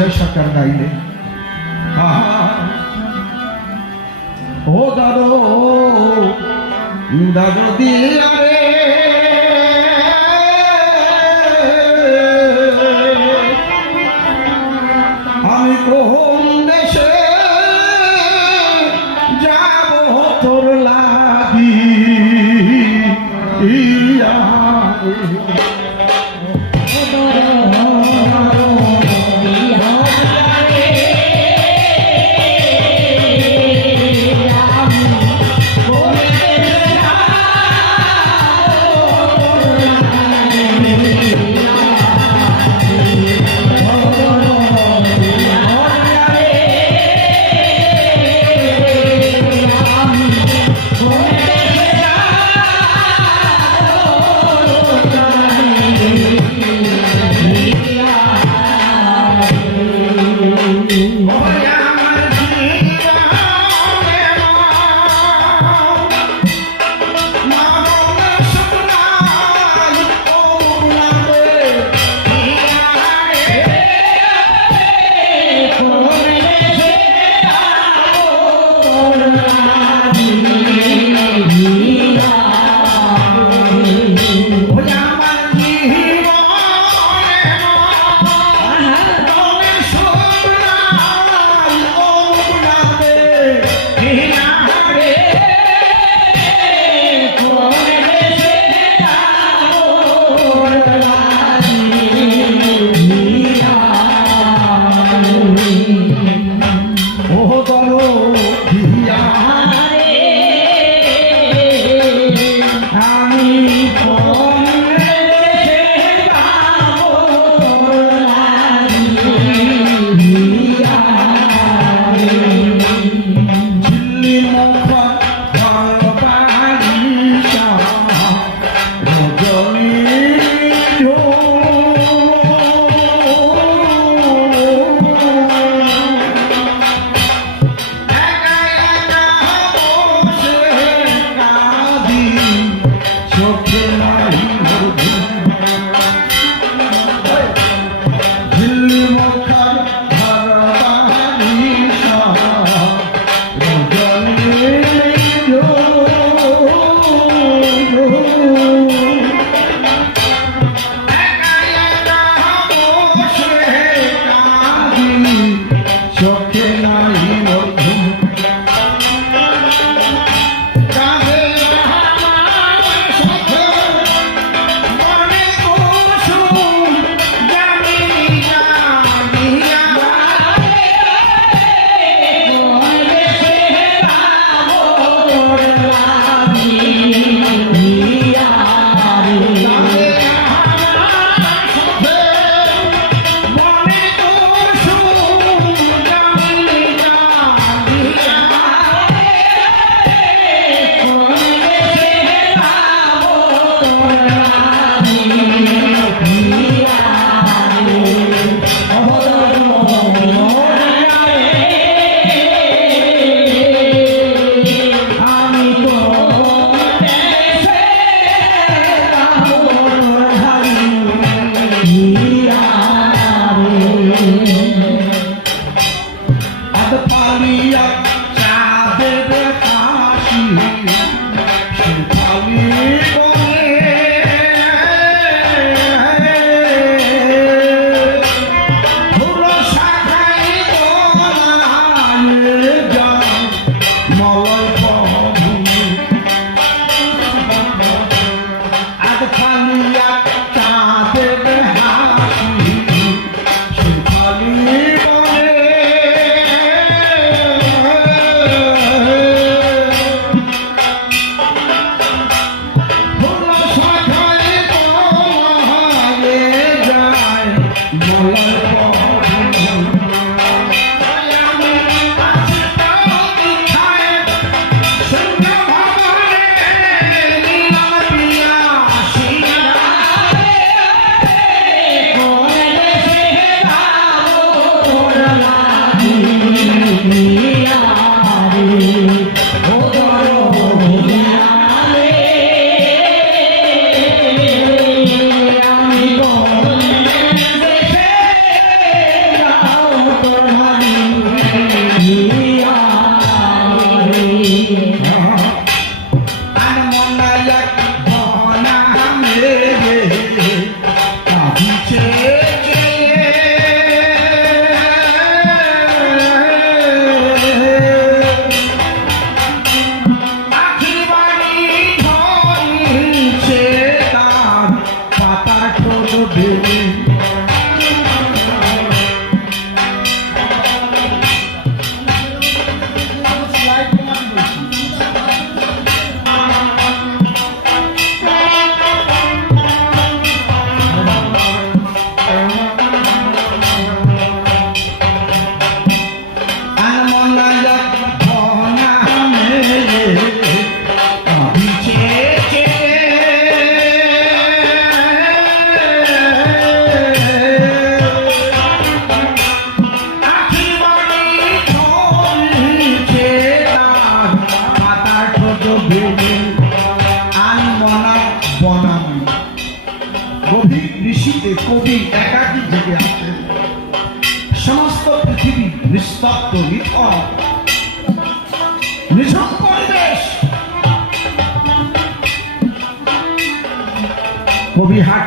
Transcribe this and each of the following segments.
বিজয় সরকার গাইলেন ও দাদো দাদো দিয়া রে আমি কহ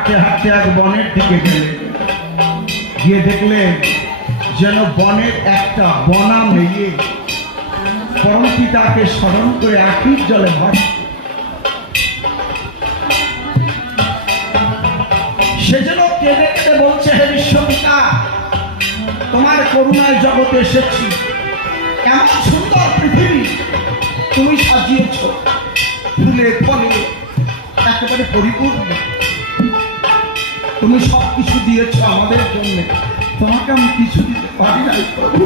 হাঁটতে হাঁটতে এক বনের দিকে গেলেন গিয়ে দেখলেন যেন বনের একটা বনা মেয়ে পরম পিতাকে স্মরণ করে একই জলে ভাসছে সে যেন কেঁদে কেঁদে বলছে, হে বিশ্বপিতা, তোমার করুণায় জগতে এসেছি। এমন সুন্দর পৃথিবী তুমি সাজিয়েছ। ফুলে ফলে একেবারে পরিপূর্ণ। তুমি সব কিছু দিয়েছ আমাদের জন্য। তোমাকে আমি কিছু দিতে পারি নাই প্রভু।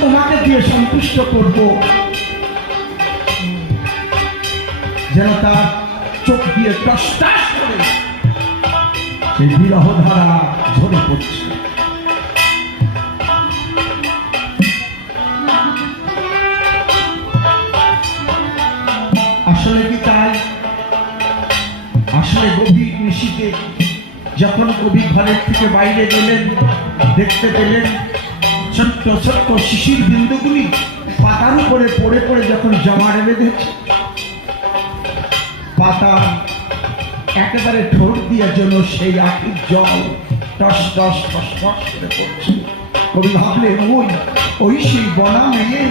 তোমাকে দিয়ে সন্তুষ্ট করব। যেন তার চোখ দিয়ে টস করে সেই বিরহ ধারা ঝরে পড়ছে। গভীর নিশিতে যখন কবি ঘরের থেকে বাইরে গেলেন, দেখতে পেলেন ছোট্ট ছোট্ট শিশির বিন্দুগুলি পাতার উপরে পড়ে পড়ে যখন জমারে বেঁধেছে পাতা একেবারে ঠোঁট দিয়ে যেন সেই আখির জল টস টস টস টস করে পড়ছে। কবি ভাবলেন ওই ওই সেই বনা মেয়ে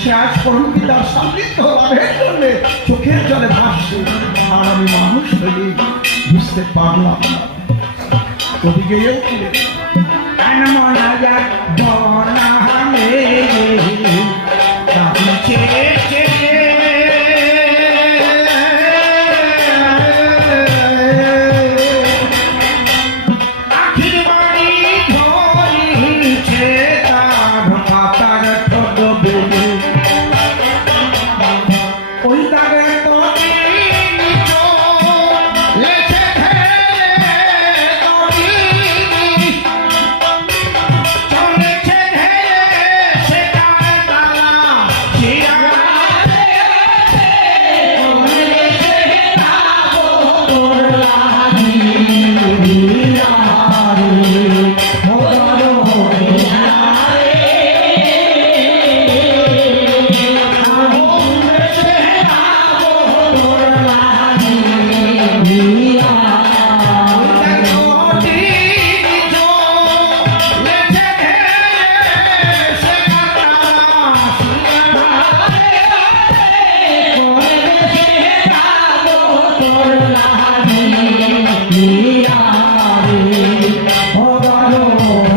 সে আজ পরমপিতার সমৃদ্ধ লাভের জন্য চোখের জলে ভাসছে। আর আমি মানুষ হয়ে বুঝতে পারলাম না। কবি গেয়েও ছিলেন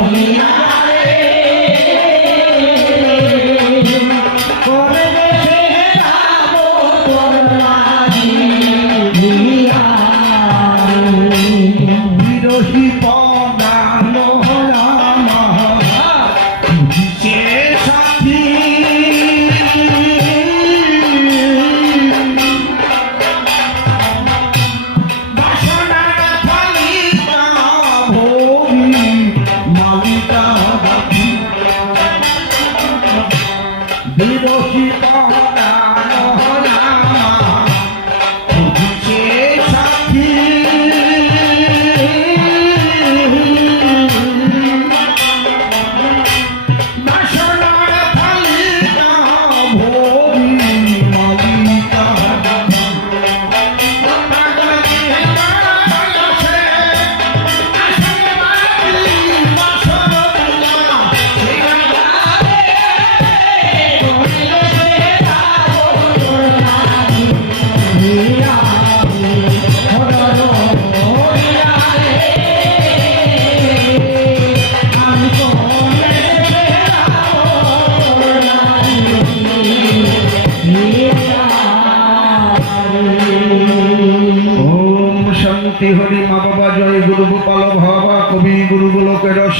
বিরোহী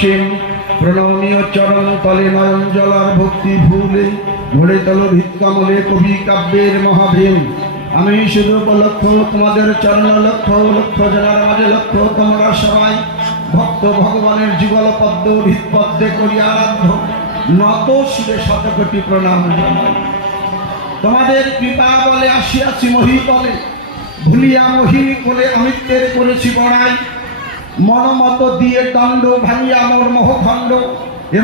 অসীম প্রণমীয় চরণ তলে নয়ন জলার ভক্তি ভুলে ঘরে তল ভিক্ষামলে কবি কাব্যের মহাভীম। আমি শুধু উপলক্ষ তোমাদের চরণ লক্ষ্য লক্ষ্য জনার মাঝে লক্ষ্য তোমরা সবাই ভক্ত ভগবানের যুগল পদ্ম হৃৎপদ্মে করি আরাধ্য। নত শিরে শতকোটি প্রণাম তোমাদের কৃপা বলে আসিয়াছি মহি বলে ভুলিয়া মহিনী বলে অমিত্বের করেছি বড়াই মনমত দিয়ে দণ্ড ভাঙিয়া মোর মোহখণ্ড এ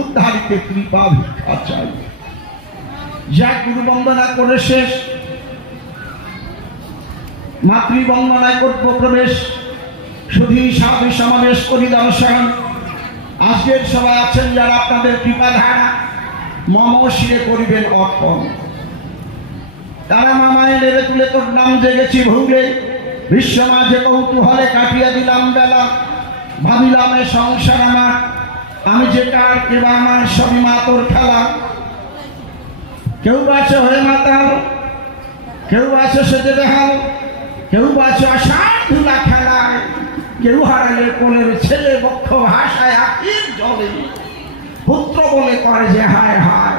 উদ্ধারিতে কৃপা ভিক্ষা চাই। যা গুরু বন্দনা করে শেষ। মাতৃবন্দনায় করব প্রবেশ শুধু সাধু সমাবেশ করি দর্শন। আজকের সবাই আছেন যারা আপনাদের কৃপা ধারা মম শিরে করিবেন অর্পণ। তারা মামায় নেড়ে তুলে তোর নাম জেগেছি ভুলে। বিশ্ব মাঝে কৌতূহলে কাটিয়ে দিলাম বেলা। ভাবিলাম এ সংসার আমার। আমি যে কার কেবা আমার সবই মা তোর খেলা। কেউ বাসে হয়ে মাতাল, কেউ বাসে সেজে দেখাল কেউ বাসে আষাঢ় ধুলা খেলায়। কেউ হারালে কোলের ছেলে বক্ষ ভাষায় আখির জলে। পুত্র বলে করে যে হায় হায়।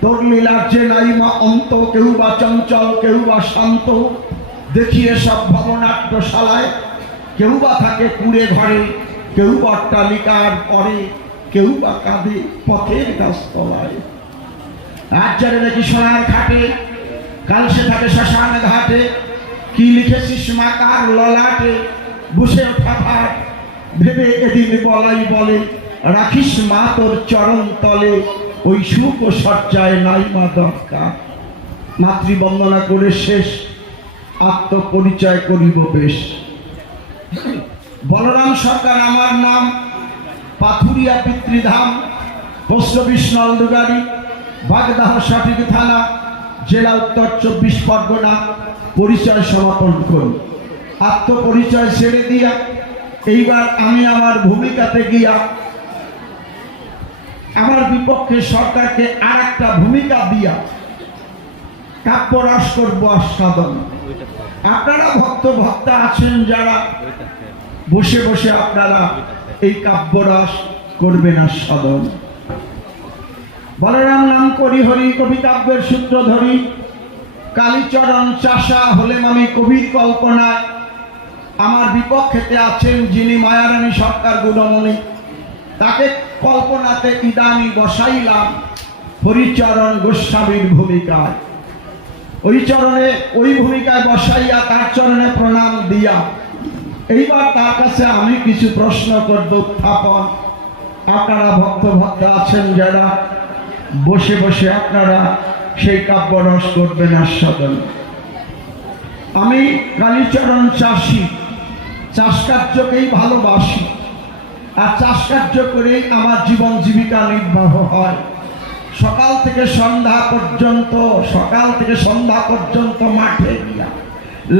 তোর লীলার নাই মা অন্ত, কেউ বা চঞ্চল, কেউ বা শান্ত। দেখিয়ে সব ভবনাট্যশালায়। কেউ বা থাকে কুড়ে ঘরে, কেউ বা অট্টালিকার পরে, কেউ বা কাঁদে পথের গাছতলায়। রাজ্যারে দেখি সোনার ঘাটে, কাল সে থাকে শ্মশান ঘাটে। কি লিখেছিস মাকার ললাটে? বসে ওঠা ভাট ভেবে এদিন বলাই বলে, রাখিস মা তোর চরণ তলে, ওই সুখ ও সজ্জায় নাই মা দরকার। মাতৃবন্দনা করে শেষ আত্মপরিচয় করিব বেশ। বলরাম সরকার আমার নাম, পাথুরিয়া পিতৃধাম পোস্ট অফিস নলদুগাড়ি বাগদাহ সঠিক থানা, জেলা উত্তর চব্বিশ পরগনা, পরিচয় সমাপন করি আত্মপরিচয় ছেড়ে দিয়া, এইবার আমি আমার ভূমিকাতে গিয়া, আমার বিপক্ষে সরকারকে আর একটা ভূমিকা দিয়া আপনারা ভক্ত ভক্তা আছেন যারা, বসে বসে আপনারা এই কাব্যরস করবেন আস্বাদন। বলরাম নাম করি হরি, কবি কাব্যের সূত্র ধরি। কালীচরণ চাষা হলেন আমি কবির কল্পনায়। আমার বিপক্ষেতে আছেন যিনি মায়ারানী সরকার গুণমণি। তাকে কল্পনাতে ইদানি বসাইলাম হরিচরণ গোস্বামীর ভূমিকায়। ওই চরণে ওই ভূমিকায় বসাইয়া তার চরণে প্রণাম দিয়া। এইবার তার কাছে আমি কিছু প্রশ্ন করব উত্থাপন আপনারা ভক্ত ভক্ত আছেন যারা, বসে বসে আপনারা সেই কাব্যরস করবেন আস্বাদন। আমি কালীচরণ চাষি, চাষ কার্যকেই ভালোবাসি। আর চাষ কার্য করেই আমার জীবন জীবিকা নির্বাহ হয়। সকাল থেকে সন্ধ্যা পর্যন্ত, সকাল থেকে সন্ধ্যা পর্যন্ত মাঠে গিয়া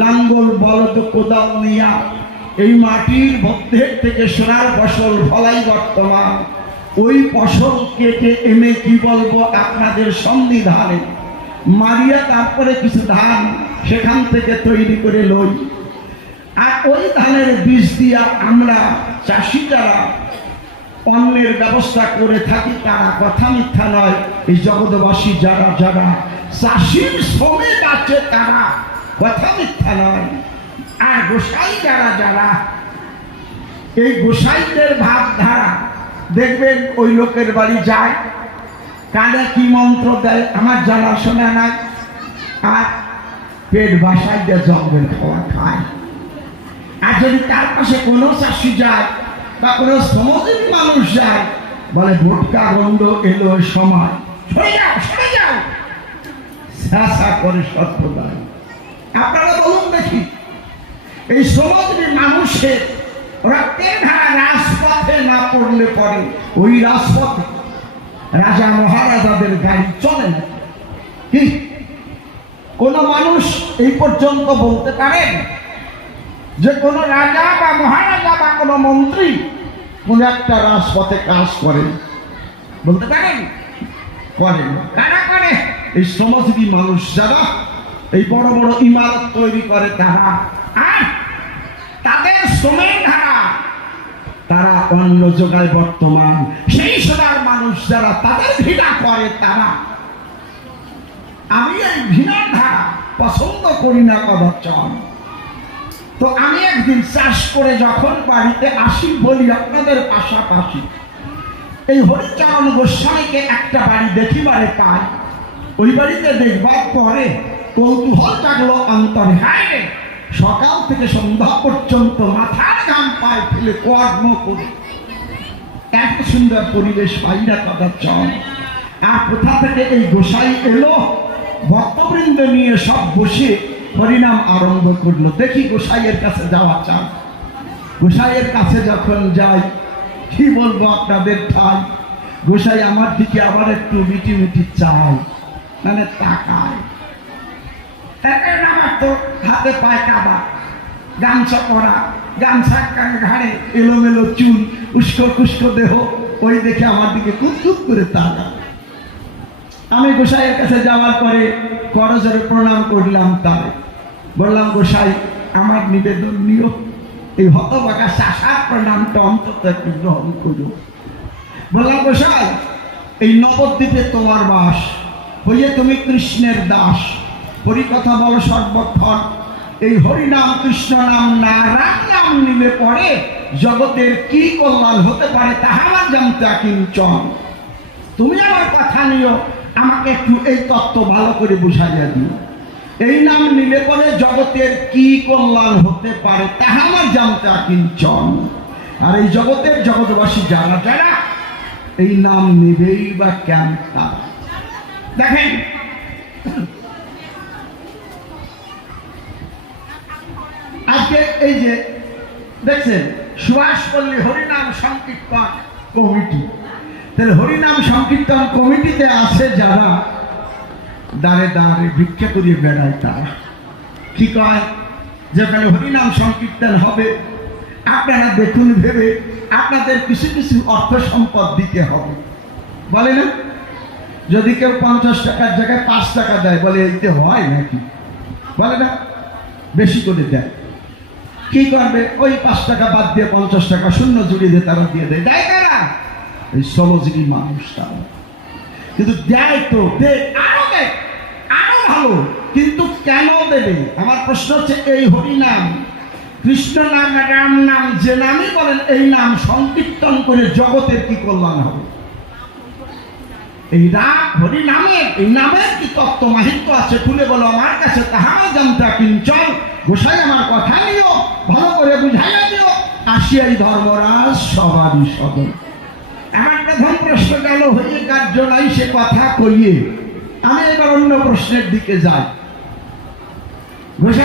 লাঙ্গল, বলদ, কোদাল নিয়া, এই মাটির মধ্যে থেকে সোনার ফসল, ফলাই বর্তমান। ওই ফসল কেটে এনে কি বলব আপনাদের সন্নিধানে? মারিয়া তারপরে কিছু ধান সেখান থেকে তৈরি করে লই। আর ওই ধানের বীজ দিয়া আমরা চাষি যারা অন্যের ব্যবস্থা করে থাকি তারা কথা মিথ্যা নয়। এই জগৎবাসী যারা যারা চাষির শ্রমিক আছে তারা কথা মিথ্যা নয়। আর গোসাই যারা যারা এই গোসাইদের ভাবধারা, দেখবেন ওই লোকের বাড়ি যায় কানে কি মন্ত্র দেয় আমার জানাশোনা নাই। আর পেট বাসায় দিয়ে জঙ্গল খাওয়া খায়। আর যদি তার পাশে কোনো চাষি যায় বা কোনো মানুষ যায়। বলে, ভোটকা গন্ড এলো সময়। করে সত্য দেয়। আপনারা বলুন দেখি, এই শ্রমজীবী মানুষের রক্তের ধারা রাজপথে না পড়লে পরে? ওই রাজপথে রাজা মহারাজাদের গাড়ি চলে না। কি? কোন মানুষ এই পর্যন্ত বলতে পারেন? যে কোন রাজা বা মহারাজা বা কোনো মন্ত্রী কোন একটা রাজপথে কাজ করেন বলতে পারেন? করেন কারা করে? এই শ্রমজীবী মানুষ যারা এই বড় বড় ইমারত তৈরি করে তারা। আর তাদের শ্রমের ধারা, তারা অন্ন যোগায় বর্তমান। সেই সবার মানুষ যারা তাদের ঘৃণা করে তারা। আমি এই ঘৃণার ধারা পছন্দ করি না কদর্চন তো আমি একদিন চাষ করে যখন বাড়িতে আসি, বলি, আপনাদের পাশাপাশি এই হরিচরণ গোস্বামীকে একটা বাড়ি দেখিবারে পায় ওই বাড়িতে দেখবার পরে কৌতূহল জাগলো অন্তরে, হায় রে, সকাল থেকে সন্ধ্যা পর্যন্ত মাথার ঘাম পায় ফেলে কর্ম করে। এত সুন্দর পরিবেশ পাইরা কথা চল আর কোথা থেকে এই গোসাই এলো? ভক্তবৃন্দ নিয়ে সব বসে হরিনাম আরম্ভ করল। দেখি গোসাইয়ের কাছে যাওয়া চান। গোসাইয়ের কাছে যখন যাই, কি বলব আপনাদের ঠাই গোসাই আমার দিকে আবার একটু মিটি মিটি চাই মানে তাকায়। তো হাতে পায় কাবা। গামছা পরা, গামছা ঘাড়ে এলোমেলো চুল, উস্কো খুস্কো দেহ, ওই দেখে আমার দিকে খুব করে তাকায়। আমি গোসাইয়ের কাছে যাওয়ার পরে করজরে প্রণাম করলাম তার। বললাম, গোসাই, আমার নিবেদন নিও এই হতবাকা শাসার প্রণামটা অন্তত একটু গ্রহণ করো। বললাম, গোসাই, এই নবদ্বীপে তোমার বাস, হইয়ে তুমি কৃষ্ণের দাস। হরি কথা বলো সর্বক্ষণ, এই হরিনাম কৃষ্ণ নাম না রাম নাম নিলে পরে জগতের কি কল্যাণ হতে পারে তাহা জানতে কিঞ্চন। তুমি আমার কথা নিও আমাকে একটু এই তত্ত্ব ভালো করে বুঝাইয়া দিও এই নাম নিলে পরে জগতের কি কল্যাণ হতে পারে তাহা আমার জানতে কিঞ্চন আর এই জগতের জগৎবাসী যারা যারা, এই নাম নেবেই বা কেন তারা দেখেন, আজকে এই যে, দেখছেন, সুভাষপল্লী হরিনাম সংকীর্তন কমিটি। তাহলে হরিনাম সংকীর্তন কমিটিতে আছে যারা। দাঁড়ে দাঁড়ে ভিক্ষা করিয়ে বেড়ায় তারা। কি কয়? যেখানে হরিনাম সংকীর্তন হবে। আপনারা দেখুন ভেবে আপনাদের কিছু কিছু অর্থ সম্পদ দিতে হবে। বলে না? যদি কেউ পঞ্চাশ টাকার জায়গায় পাঁচ টাকা দেয়, বলে এইতে হয় নাকি? বলে না? বেশি করে দেয়। কি করবে? ওই পাঁচ টাকা বাদ দিয়ে পঞ্চাশ টাকা শূন্য জুড়িয়ে দিয়ে তারা দিয়ে দেয়। দেয় কারা? এই সলজিগি মানুষ তারা। কিন্তু দেয় তো, দে, আরও দে, আরও ভালো, কিন্তু কেন দেবে? আমার প্রশ্ন হচ্ছে, এই হরিনাম কৃষ্ণ নাম, রাম নাম, যে নামই বলেন, এই নাম সংকীর্তন করে জগতের কি কল্যাণ হবে? এই রাম হরি নামের, এই নামের কি তত্ত্ব মাহিত্য আছে? তুলে বলো আমার কাছে, তাহাও জানতে কিঞ্চল গোসাই আমার কথা নিও, ভালো করে বুঝাইয়া দিও। আসিয়াই ধর্মরাজ সবারই সদন। আমার প্রথম প্রশ্ন গেল, হয়ে কার্য নাই সে কথা কইয়ে। আমি এবার অন্য প্রশ্নের দিকে যাই।